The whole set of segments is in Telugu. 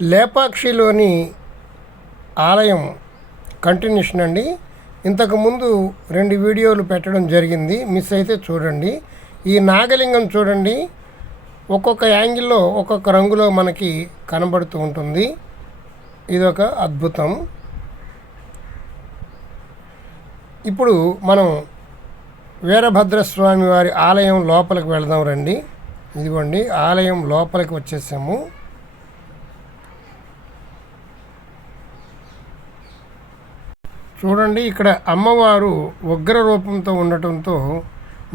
లేపాక్షిలోని ఆలయం కంటిన్యూషన్ అండి. ఇంతకుముందు 2 వీడియోలు పెట్టడం జరిగింది, మిస్ అయితే చూడండి. ఈ నాగలింగం చూడండి, ఒక్కొక్క యాంగిల్లో ఒక్కొక్క రంగులో మనకి కనబడుతూ ఉంటుంది. ఇదొక అద్భుతం. ఇప్పుడు మనం వీరభద్రస్వామి వారి ఆలయం లోపలికి వెళదాం రండి. ఇదిగోండి, ఆలయం లోపలికి వచ్చేసాము. చూడండి, ఇక్కడ అమ్మవారు ఉగ్ర రూపంతో ఉండటంతో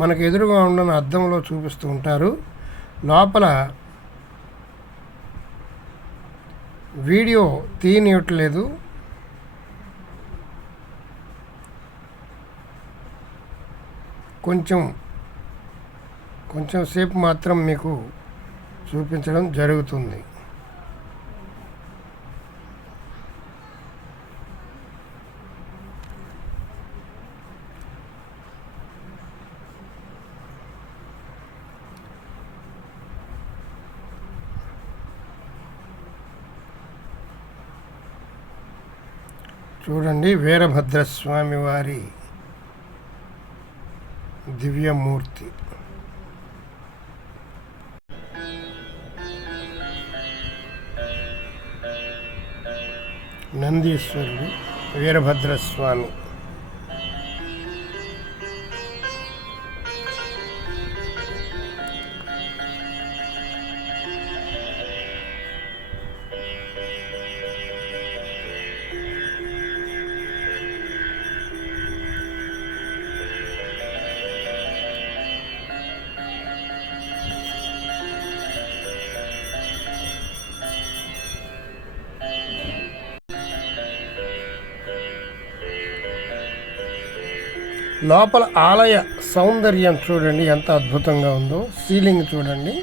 మనకు ఎదురుగా ఉన్న అద్దంలో చూపిస్తూ ఉంటారు. లోపల వీడియో తీయనివ్వట్లేదు. కొంచెం సేపు మాత్రం మీకు చూపించడం జరుగుతుంది. చూడండి, వీరభద్రస్వామి వారి దివ్యమూర్తి. నందీశ్వరుడు, వీరభద్రస్వామి. లోపల ఆలయ సౌందర్యం చూడండి ఎంత అద్భుతంగా ఉందో. సీలింగ్ చూడండి.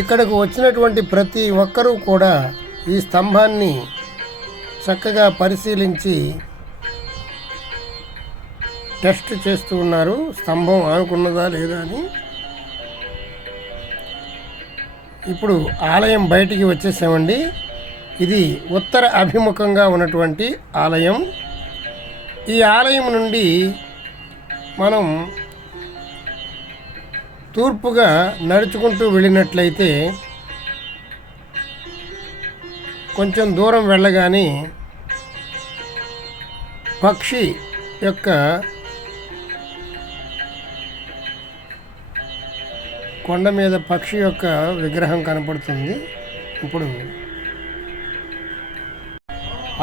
ఇక్కడకు వచ్చినటువంటి ప్రతి ఒక్కరూ కూడా ఈ స్తంభాన్ని చక్కగా పరిశీలించి టెస్ట్ చేస్తూ ఉన్నారు, స్తంభం ఆనుకున్నదా లేదా అని. ఇప్పుడు ఆలయం బయటికి వచ్చేసామండి. ఇది ఉత్తర అభిముఖంగా ఉన్నటువంటి ఆలయం. ఈ ఆలయం నుండి మనం తూర్పుగా నడుచుకుంటూ వెళ్ళినట్లయితే కొంచెం దూరం వెళ్ళగానే పక్షి యొక్క కొండ మీద పక్షి యొక్క విగ్రహం కనపడుతుంది. ఇప్పుడు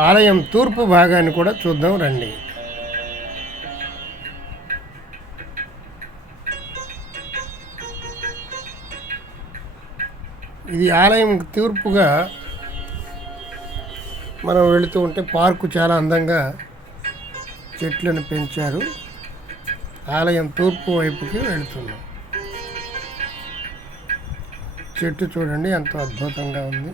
ఆలయం తూర్పు భాగాన్ని కూడా చూద్దాం రండి. ఇది ఆలయం తూర్పుగా మనం వెళుతూ ఉంటే పార్కు చాలా అందంగా చెట్లను పెంచారు. ఆలయం తూర్పు వైపుకి వెళుతున్నాం. చెట్టు చూడండి ఎంతో అద్భుతంగా ఉంది.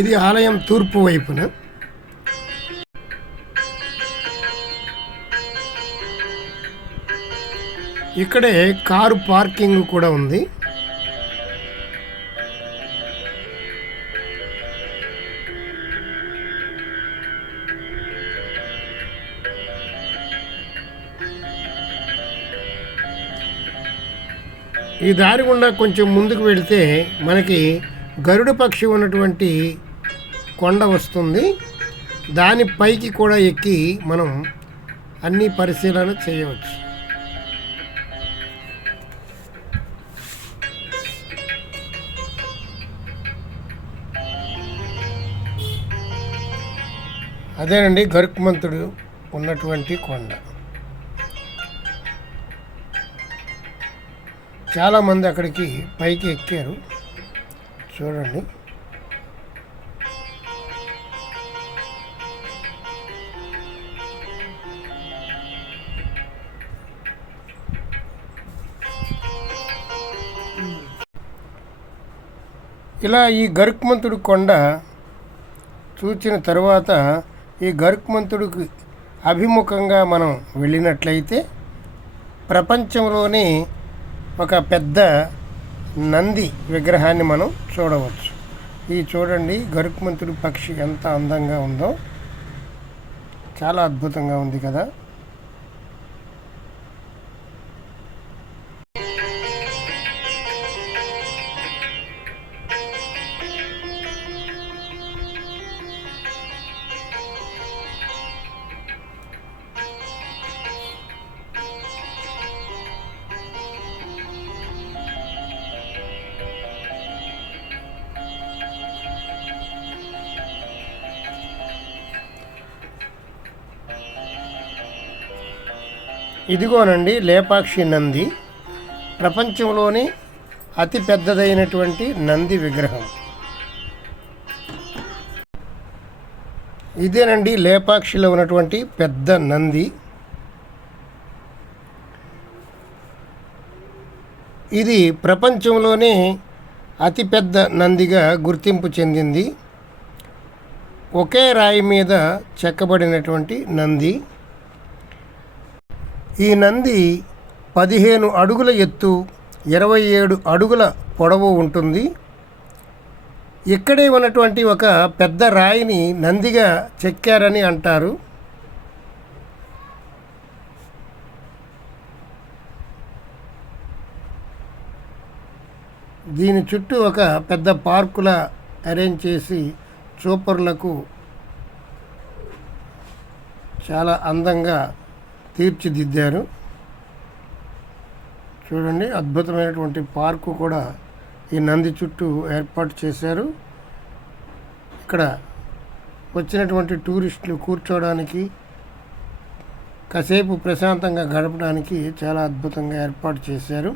ఇది ఆలయం తూర్పు వైపున. ఇక్కడే కారు పార్కింగ్ కూడా ఉంది. ఈ దారి గుండా కొంచెం ముందుకు వెళితే మనకి గరుడ పక్షి ఉన్నటువంటి కొండ వస్తుంది. దాని పైకి కూడా ఎక్కి మనం అన్ని పరిశీలన చేయవచ్చు. అదేనండి గరుత్మంతుడు ఉన్నటువంటి కొండ. చాలామంది అక్కడికి పైకి ఎక్కారు చూడండి. ఇలా ఈ గరుత్మంతుడి కొండ చూసిన తర్వాత ఈ గరుత్మంతుడికి అభిముఖంగా మనం వెళ్ళినట్లయితే ప్రపంచంలోనే ఒక పెద్ద నంది విగ్రహాన్ని మనం చూడవచ్చు. ఈ చూడండి గరుత్మంతుడి పక్షి ఎంత అందంగా ఉందో, చాలా అద్భుతంగా ఉంది కదా. ఇదిగోనండి లేపాక్షి నంది, ప్రపంచంలోని అతి పెద్దదైనటువంటి నంది విగ్రహం. ఇదేనండి లేపాక్షిలో ఉన్నటువంటి పెద్ద నంది. ఇది ప్రపంచంలోనే అతిపెద్ద నందిగా గుర్తింపు చెందింది. ఒకే రాయి మీద చెక్కబడినటువంటి నంది. ఈ నంది 15 అడుగుల ఎత్తు, 27 అడుగుల పొడవు ఉంటుంది. ఇక్కడే ఉన్నటువంటి ఒక పెద్ద రాయిని నందిగా చెక్కారని అంటారు. దీని చుట్టూ ఒక పెద్ద పార్కులా అరేంజ్ చేసి చూపర్లకు చాలా అందంగా తీర్చిదిద్దారు. చూడండి అద్భుతమైనటువంటి పార్కు కూడా ఈ నంది చుట్టూ ఏర్పాటు చేశారు. ఇక్కడ వచ్చినటువంటి టూరిస్టులు కూర్చోవడానికి, కాసేపు ప్రశాంతంగా గడపడానికి చాలా అద్భుతంగా ఏర్పాటు చేశారు.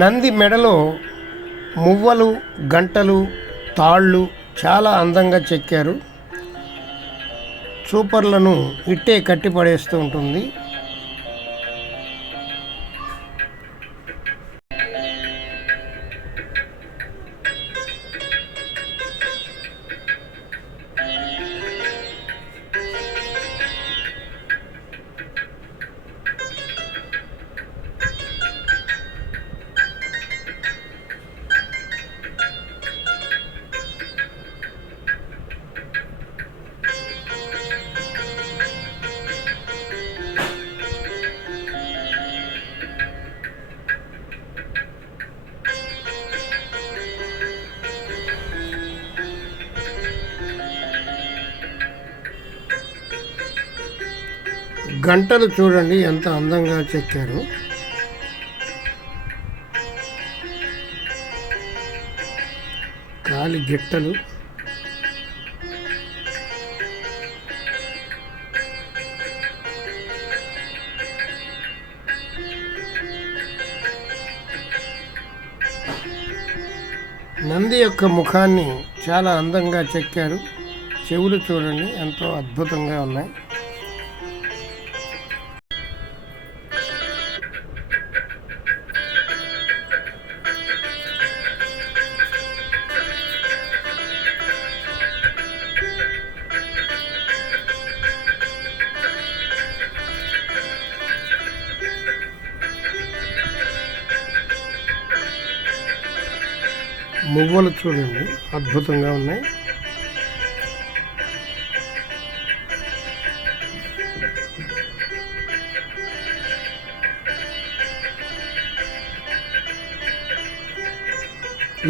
నంది మెడలో మువ్వలు, గంటలు, తాళ్ళు చాలా అందంగా చెక్కారు. చూపర్లను ఇట్టే కట్టిపడేస్తూ ఉంటుంది. గంటలు చూడండి ఎంత అందంగా చెక్కారు. కాలి గిట్టలు, నంది యొక్క ముఖాన్ని చాలా అందంగా చెక్కారు. చెవులు చూడండి ఎంతో అద్భుతంగా ఉన్నాయి. మువ్వలు చూడండి అద్భుతంగా ఉన్నాయి.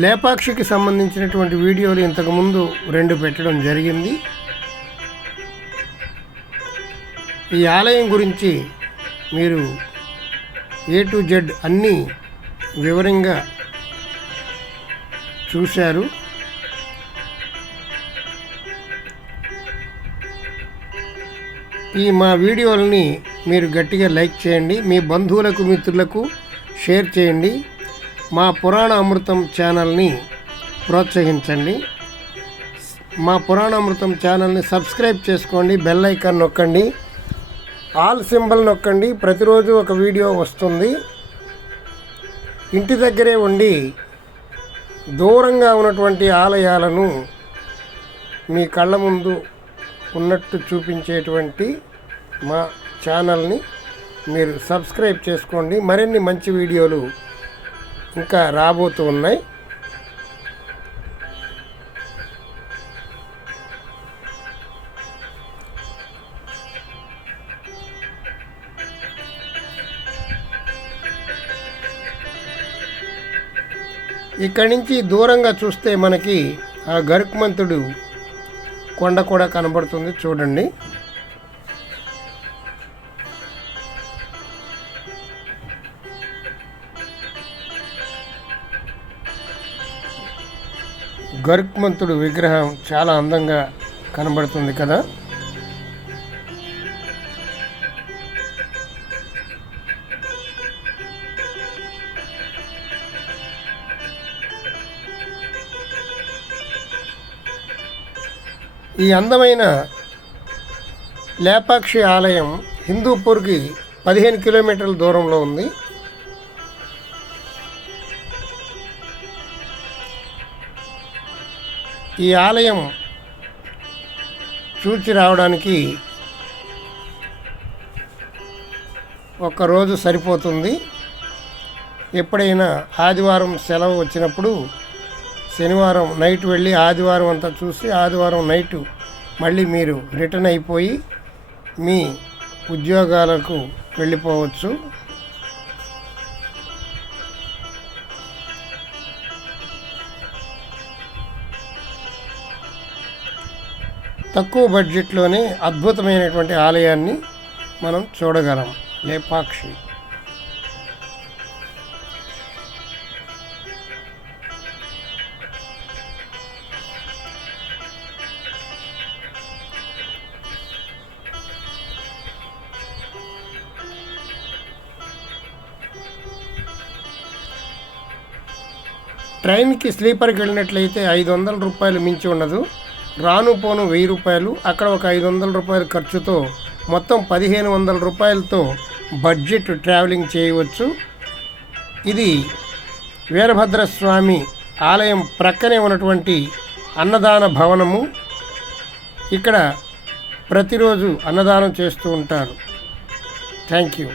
లేపాక్షికి సంబంధించినటువంటి వీడియోలు ఇంతకుముందు 2 పెట్టడం జరిగింది. ఈ ఆలయం గురించి మీరు A to Z అన్నీ వివరంగా చూశారు. ఈ మా వీడియోలని మీరు గట్టిగా లైక్ చేయండి, మీ బంధువులకు మిత్రులకు షేర్ చేయండి. మా పురాణ అమృతం ఛానల్ని ప్రోత్సహించండి. మా పురాణ అమృతం ఛానల్ని సబ్స్క్రైబ్ చేసుకోండి, బెల్ ఐకాన్ నొక్కండి, ఆల్ సింబల్ నొక్కండి. ప్రతిరోజు ఒక వీడియో వస్తుంది. ఇంటి దగ్గరే ఉండి దూరంగా ఉన్నటువంటి ఆలయాలను మీ కళ్ళ ముందు ఉన్నట్టు చూపించేటువంటి మా ఛానల్ని మీరు సబ్స్క్రైబ్ చేసుకోండి. మరిన్ని మంచి వీడియోలు ఇంకా రాబోతూ ఉన్నాయి. ఇక్కడి నుంచి దూరంగా చూస్తే మనకి ఆ గరుక్మంతుడు కొండ కూడా కనబడుతుంది చూడండి. గరుక్మంతుడు విగ్రహం చాలా అందంగా కనబడుతుంది కదా. ఈ అందమైన లేపాక్షి ఆలయం హిందూపూర్కి 15 కిలోమీటర్ల దూరంలో ఉంది. ఈ ఆలయం చూచి రావడానికి ఒక్కరోజు సరిపోతుంది. ఎప్పుడైనా ఆదివారం సెలవు వచ్చినప్పుడు శనివారం నైట్ వెళ్ళి ఆదివారం అంతా చూసి ఆదివారం నైటు మళ్ళీ మీరు రిటర్న్ అయిపోయి మీ ఉద్యోగాలకు వెళ్ళిపోవచ్చు. తక్కువ బడ్జెట్లోనే అద్భుతమైనటువంటి ఆలయాన్ని మనం చూడగలం. లేపాక్షి ట్రైన్కి స్లీపర్కి వెళ్ళినట్లయితే 500 రూపాయలు మించి ఉండదు. రాను పోను 1000 రూపాయలు, అక్కడ ఒక 500 రూపాయల ఖర్చుతో మొత్తం 1500 రూపాయలతో బడ్జెట్ ట్రావెలింగ్ చేయవచ్చు. ఇది వీరభద్రస్వామి ఆలయం ప్రక్కనే ఉన్నటువంటి అన్నదాన భవనము. ఇక్కడ ప్రతిరోజు అన్నదానం చేస్తూ ఉంటారు. Thank you.